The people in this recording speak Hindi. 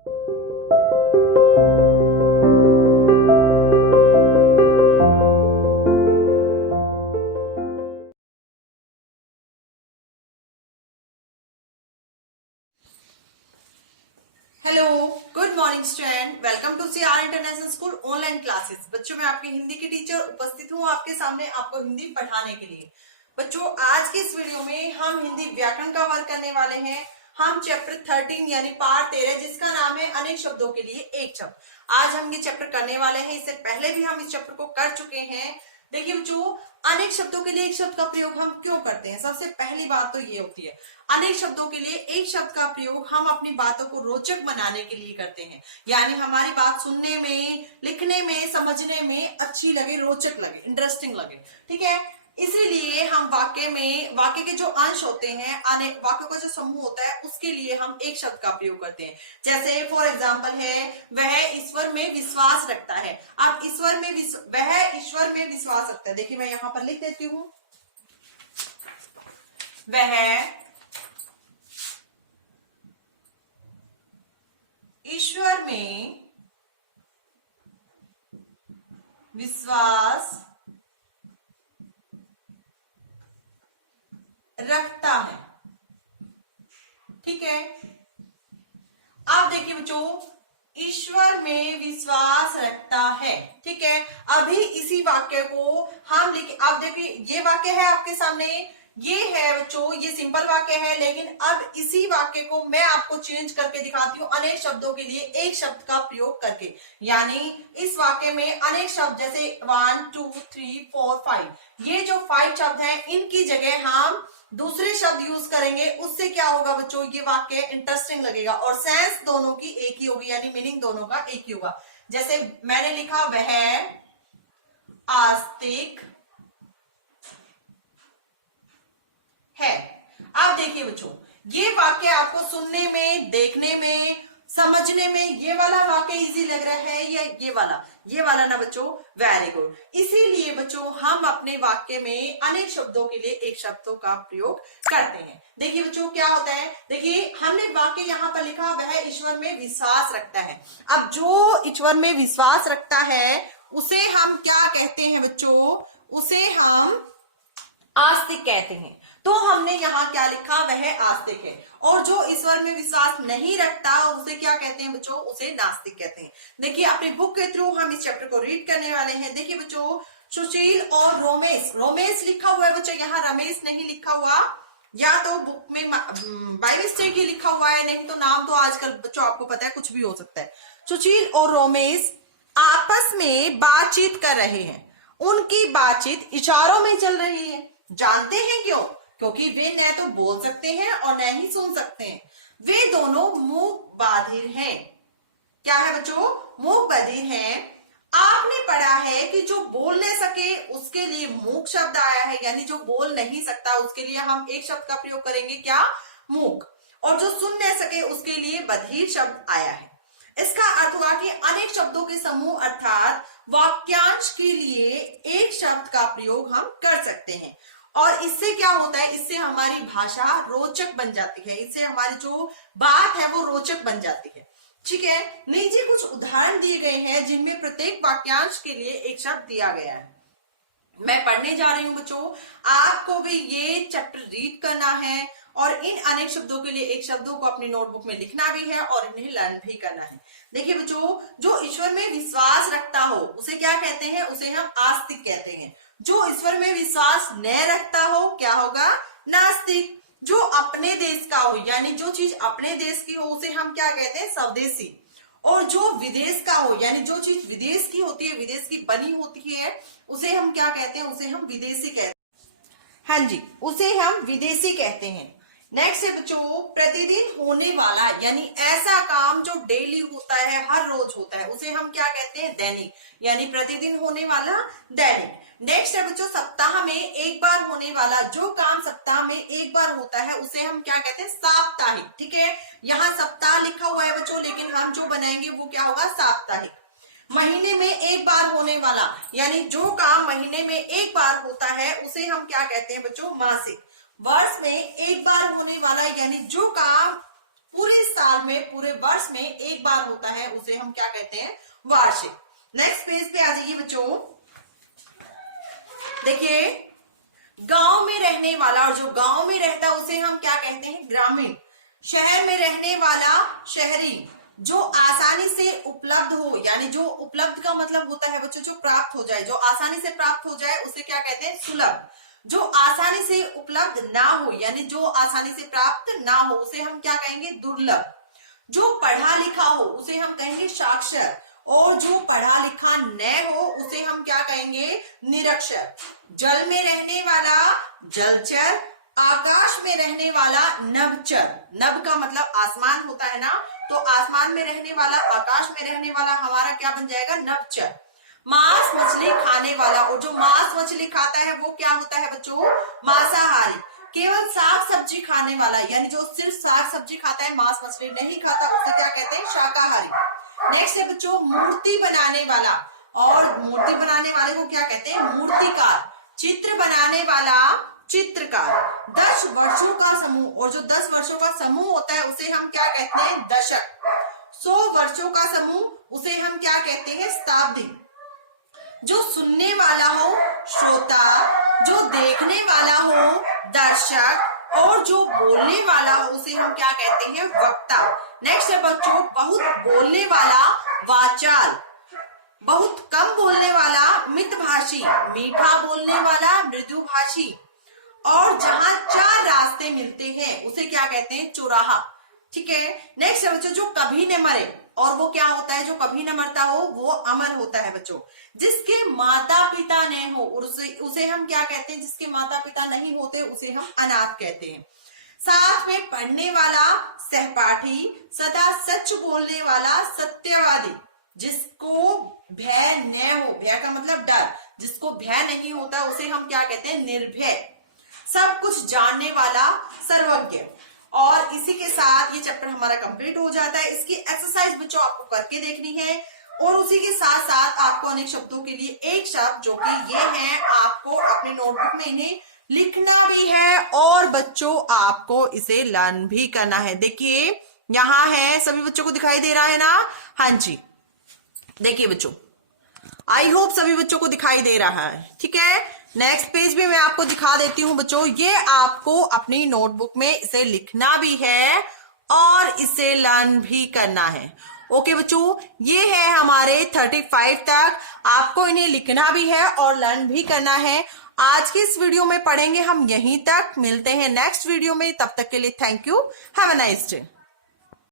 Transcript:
Hello, good morning student. Welcome to CR international school online classes. बच्चों, मैं आपकी हिंदी की टीचर उपस्थित हूँ आपके सामने आपको हिंदी पढ़ाने के लिए। बच्चों, आज की इस वीडियो में हम हिंदी व्याकरण का वर्क करने वाले हैं। हम चैप्टर 13 यानी पाठ 13 जिसका नाम है अनेक शब्दों के लिए एक शब्द, आज हम ये चैप्टर करने वाले हैं। इससे पहले भी हम इस चैप्टर को कर चुके हैं। देखिए बच्चों, अनेक शब्दों के लिए एक शब्द का प्रयोग हम क्यों करते हैं? सबसे पहली बात तो ये होती है, अनेक शब्दों के लिए एक शब्द का प्रयोग हम अपनी बातों को रोचक बनाने के लिए करते हैं। यानी हमारी बात सुनने में, लिखने में, समझने में अच्छी लगे, रोचक लगे, इंटरेस्टिंग लगे। ठीक है, इसीलिए हम वाक्य के जो अंश होते हैं, वाक्यों का जो समूह होता है, उसके लिए हम एक शब्द का प्रयोग करते हैं। जैसे फॉर एग्जाम्पल है, वह ईश्वर में विश्वास रखता है। अब वह ईश्वर में विश्वास रखता है। देखिए मैं यहां पर लिख देती हूं, वह ईश्वर में विश्वास रखता है। ठीक है, अब देखिए बच्चों, ईश्वर में विश्वास रखता है। ठीक है, अभी इसी वाक्य को हम अब देखिए ये वाक्य है आपके सामने, ये है बच्चों, ये सिंपल वाक्य है। लेकिन अब इसी वाक्य को मैं आपको चेंज करके दिखाती हूँ अनेक शब्दों के लिए एक शब्द का प्रयोग करके। यानी इस वाक्य में अनेक शब्द जैसे 1 2 3 4 5, ये जो 5 शब्द हैं, इनकी जगह हम दूसरे शब्द यूज करेंगे। उससे क्या होगा बच्चों, ये वाक्य इंटरेस्टिंग लगेगा और सेंस दोनों की एक ही होगी, यानी मीनिंग दोनों का एक ही होगा। जैसे मैंने लिखा, वह आस्तिक है। अब देखिए बच्चों, ये वाक्य आपको सुनने में, देखने में, समझने में ये वाला वाक्य इजी लग रहा है या ये वाला ना बच्चों? Very good. इसीलिए बच्चों हम अपने वाक्य में अनेक शब्दों के लिए एक शब्दों का प्रयोग करते हैं। देखिए बच्चों क्या होता है, देखिए हमने वाक्य यहाँ पर लिखा, वह ईश्वर में विश्वास रखता है। अब जो ईश्वर में विश्वास रखता है उसे हम क्या कहते हैं बच्चों? उसे हम आस्तिक कहते हैं। तो हमने यहाँ क्या लिखा, वह आस्तिक है। और जो ईश्वर में विश्वास नहीं रखता उसे क्या कहते हैं बच्चों? उसे नास्तिक कहते हैं। देखिए अपनी बुक के थ्रू हम इस चैप्टर को रीड करने वाले हैं। देखिए बच्चों, सुशील और रोमेश लिखा हुआ है बच्चों, यहाँ रमेश नहीं लिखा हुआ, या तो बुक में बाय मिस्टेक ही लिखा हुआ है, नहीं तो नाम तो आजकल बच्चों आपको पता है कुछ भी हो सकता है। सुशील और रोमेश आपस में बातचीत कर रहे हैं। उनकी बातचीत इशारों में चल रही है। जानते हैं क्यों? क्योंकि वे न तो बोल सकते हैं और न ही सुन सकते हैं। वे दोनों मूक बधिर हैं। क्या है बच्चों? मूक बधिर हैं। आपने पढ़ा है कि जो बोल ले सके उसके लिए मूक शब्द आया है, यानी जो बोल नहीं सकता उसके लिए हम एक शब्द का प्रयोग करेंगे, क्या? मूक। और जो सुन न सके उसके लिए बधिर शब्द आया है। इसका अर्थ हुआ कि अनेक शब्दों के समूह अर्थात वाक्यांश के लिए एक शब्द का प्रयोग हम कर सकते हैं। और इससे क्या होता है, इससे हमारी भाषा रोचक बन जाती है, इससे हमारी जो बात है वो रोचक बन जाती है। ठीक है, नीचे कुछ उदाहरण दिए गए हैं जिनमें प्रत्येक वाक्यांश के लिए एक शब्द दिया गया है। मैं पढ़ने जा रही हूँ बच्चों, आपको भी ये चैप्टर रीड करना है और इन अनेक शब्दों के लिए एक शब्दों को अपनी नोटबुक में लिखना भी है और इन्हें लर्न भी करना है। देखिए बच्चों, जो ईश्वर में विश्वास रखता हो उसे क्या कहते हैं? उसे हम आस्तिक कहते हैं। जो ईश्वर में विश्वास न रखता हो क्या होगा? नास्तिक। जो अपने देश का हो, यानी जो चीज अपने देश की हो उसे हम क्या कहते हैं? स्वदेशी। और जो विदेश का हो, यानी जो चीज विदेश की होती है, विदेश की बनी होती है, उसे हम क्या कहते हैं? उसे हम विदेशी कहते हैं। हाँ जी, उसे हम विदेशी कहते हैं। नेक्स्ट है बच्चों, प्रतिदिन होने वाला, यानी ऐसा काम जो डेली होता है, हर रोज होता है, उसे हम क्या कहते हैं? दैनिक, यानी प्रतिदिन होने वाला दैनिक। नेक्स्ट है बच्चों, सप्ताह में एक बार होने वाला, जो काम सप्ताह में एक बार होता है उसे हम क्या कहते हैं? साप्ताहिक। ठीक है, यहाँ सप्ताह लिखा हुआ है बच्चों, लेकिन हम जो बनाएंगे वो क्या होगा? साप्ताहिक। महीने में एक बार होने वाला, यानी जो काम महीने में एक बार होता है उसे हम क्या कहते हैं बच्चों? मासिक। वर्ष में एक बार होने वाला, यानी जो काम पूरे साल में पूरे वर्ष में एक बार होता है, उसे हम क्या कहते हैं, वार्षिक। नेक्स्ट पेज पे आ जाइए बच्चों। देखिए, गांव में रहने वाला, और जो गांव में रहता है उसे हम क्या कहते हैं, ग्रामीण। शहर में रहने वाला शहरी। जो आसानी से उपलब्ध हो, यानी जो उपलब्ध का मतलब होता है बच्चों जो प्राप्त हो जाए, जो आसानी से प्राप्त हो जाए उसे क्या कहते हैं, सुलभ। जो आसानी से उपलब्ध ना हो, यानी जो आसानी से प्राप्त ना हो उसे हम क्या कहेंगे, दुर्लभ। जो पढ़ा लिखा हो उसे हम कहेंगे साक्षर, और जो पढ़ा लिखा न हो उसे हम क्या कहेंगे, निरक्षर। जल में रहने वाला जलचर, आकाश में रहने वाला नभचर। नभ का मतलब आसमान होता है ना, तो आसमान में रहने वाला, आकाश में रहने वाला हमारा क्या बन जाएगा, नभचर। मांस मछली खाने वाला, और जो मांस मछली खाता है वो क्या होता है बच्चों, मांसाहारी। केवल साग सब्जी खाने वाला, यानी जो सिर्फ साग सब्जी खाता है, मांस मछली नहीं खाता, उसे क्या कहते हैं, शाकाहारी। नेक्स्ट है बच्चों मूर्ति बनाने वाला, और मूर्ति बनाने वाले को क्या कहते हैं, मूर्तिकार। चित्र बनाने वाला चित्रकार। 10 वर्षों का समूह, और जो 10 वर्षों का समूह होता है उसे हम क्या कहते हैं, दशक। 100 वर्षों का समूह उसे हम क्या कहते हैं, शताब्दी। जो सुनने वाला हो श्रोता, जो देखने वाला हो दर्शक, और जो बोलने वाला हो उसे हम क्या कहते हैं, वक्ता। नेक्स्ट है बच्चों बहुत बोलने वाला वाचाल, बहुत कम बोलने वाला मितभाषी, मीठा बोलने वाला मृदुभाषी, और जहां 4 रास्ते मिलते हैं उसे क्या कहते हैं, चौराहा। ठीक है। नेक्स्ट है बच्चों जो कभी न मरे, और वो क्या होता है, जो कभी न मरता हो वो अमर होता है बच्चों। जिसके माता पिता न हो उसे हम क्या कहते हैं, जिसके माता पिता नहीं होते उसे हम अनाथ कहते हैं। साथ में पढ़ने वाला सहपाठी, सदा सच बोलने वाला सत्यवादी। जिसको भय न हो, भय का मतलब डर, जिसको भय नहीं होता उसे हम क्या कहते हैं, निर्भय। सब कुछ जानने वाला सर्वज्ञ। और इसी के साथ ये चैप्टर हमारा कंप्लीट हो जाता है। इसकी एक्सरसाइज बच्चों आपको करके देखनी है, और उसी के साथ साथ आपको अनेक शब्दों के लिए एक शब्द जो कि ये है, आपको अपने नोटबुक में इन्हें लिखना भी है, और बच्चों आपको इसे लर्न भी करना है। देखिए यहाँ है, सभी बच्चों को दिखाई दे रहा है ना, हाँ जी। देखिए बच्चों, आई होप सभी बच्चों को दिखाई दे रहा है, ठीक है। नेक्स्ट पेज भी मैं आपको दिखा देती हूं बच्चों। ये आपको अपनी नोटबुक में इसे लिखना भी है और इसे लर्न भी करना है। ओके बच्चों, ये है हमारे 35 तक, आपको इन्हें लिखना भी है और लर्न भी करना है। आज की इस वीडियो में पढ़ेंगे हम यहीं तक, मिलते हैं नेक्स्ट वीडियो में, तब तक के लिए thank you, have a nice day.